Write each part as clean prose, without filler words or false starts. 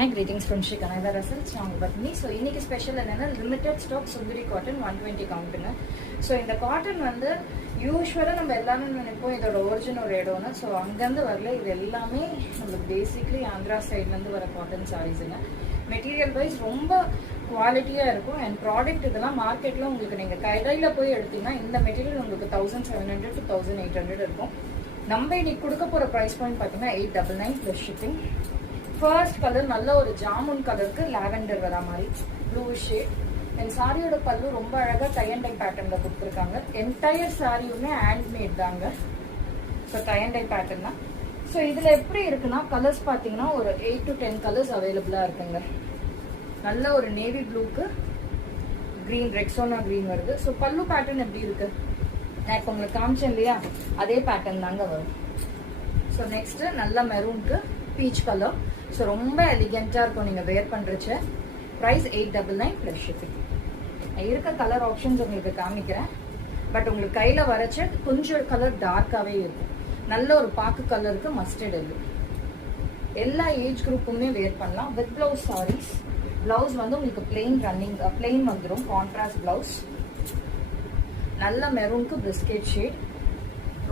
Hi, greetings from Shri Kanada Russell. நான் Padmini. So இன்னைக்கு special என்னன்னா லிமிடெட் ஸ்டாக் சுந்தரி cotton 120 கவுண்ட்டுங்க. So இந்த காட்டன் வந்து யூஸ்வலாக நம்ம எல்லாமே நினைப்போம் இதோட ஒரிஜினல் ரேடோன்னு. ஸோ அங்கேருந்து வரல, இது எல்லாமே நம்மளுக்கு பேசிக்லி ஆந்திரா சைட்லேருந்து வர காட்டன் சாரீஸுங்க. மெட்டீரியல் வைஸ் ரொம்ப குவாலிட்டியாக இருக்கும். அண்ட் ப்ராடக்ட் இதெல்லாம் மார்க்கெட்டில் உங்களுக்கு நீங்கள் கடையில் போய் எடுத்தீங்கன்னா இந்த மெட்டீரியல் உங்களுக்கு 1700 to 1800 இருக்கும். நம்ம இன்னைக்கு கொடுக்க போகிற ப்ரைஸ் பாயிண்ட் பார்த்தீங்கன்னா 899 ப்ளஸ் ஷிப்பிங். ஃபர்ஸ்ட் கலர் நல்ல ஒரு ஜாமுன் கலருக்கு லாவெண்டர் வர மாதிரி ப்ளூ ஷேட். என் சாரியோட பல்லு ரொம்ப அழகாக டை அண்ட் டை பேட்டர்ன்ல கொடுத்துருக்காங்க. என்டையர் சாரியுமே ஹேண்ட்மேட் தாங்க. So tie and dye pattern தான். ஸோ இதில் எப்படி இருக்குன்னா கலர்ஸ் பார்த்தீங்கன்னா ஒரு 8 to 10 கலர்ஸ் அவைலபிளாக இருக்குங்க. நல்ல ஒரு நேவி ப்ளூக்கு க்ரீன், ரெக்ஸோனா க்ரீன் வருது. ஸோ பல்லு பேட்டர்ன் எப்படி இருக்கு நான் இப்போ உங்களுக்கு காமிச்சேன் இல்லையா, அதே பேட்டர்ன் தாங்க வரும். ஸோ நெக்ஸ்ட் நல்ல மெரூனுக்கு பீச் கலர். ஸோ ரொம்ப எலிகென்ட்டாக இருக்கும் நீங்கள் வேர் பண்ணுறச்சு. Price 899 plus shipping. இருக்க கலர் ஆப்ஷன்ஸ் உங்களுக்கு காமிக்கிறேன். பட் உங்களுக்கு கையில் வரைச்சு கொஞ்சம் கலர் டார்க்காகவே இருக்கும். நல்ல ஒரு பாக்கு கலருக்கு மஸ்டர்ட் எல்லோ. எல்லா ஏஜ் குரூப்புமே வேர் பண்ணலாம். With blouse saris. ப்ளவுஸ் வந்து உங்களுக்கு பிளெயின் வந்துடும். Contrast blouse. நல்ல மெரூனுக்கு பிஸ்கெட் ஷேட்.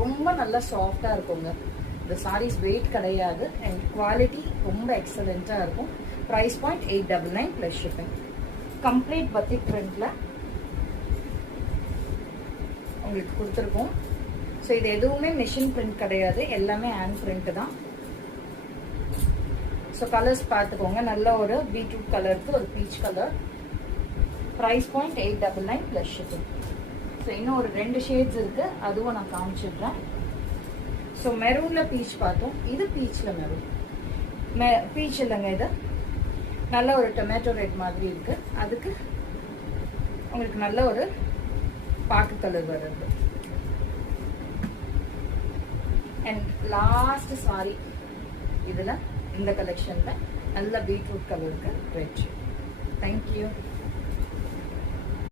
ரொம்ப நல்லா சாஃப்டாக இருக்குங்க. இந்த சாரீஸ் வெயிட் கிடையாது அண்ட் குவாலிட்டி ரொம்ப எக்ஸலண்ட்டாக இருக்கும். Price point 899 plus shipping. Complete batik பிரிண்ட்ல உங்களுக்கு கொடுத்துருக்கோம். ஸோ இது எதுவுமே மிஷின் பிரிண்ட் கிடையாது, எல்லாமே ஹேண்ட் பிரிண்ட் தான். ஸோ கலர்ஸ் பார்த்துக்கோங்க. நல்ல ஒரு பீட்ரூட் கலருக்கு ஒரு peach colour. Price point 899 plus shipping. So இன்னும் ஒரு 2 ஷேட்ஸ் இருக்கு, அதுவும் நான் காமிச்சிடுறேன். ஸோ மெரூனில் பீச் பார்த்தோம், இது பீச்சில் மெரூன். பீச் இல்லைங்க, இது நல்ல ஒரு டொமேட்டோ ரெட் மாதிரி இருக்கு. அதுக்கு உங்களுக்கு நல்ல ஒரு பாக்கு கலர் வருது. அண்ட் லாஸ்ட் சாரி இதில் இந்த கலெக்ஷனில் நல்ல பீட்ரூட் கலருக்கு ரெட். தேங்க்யூ.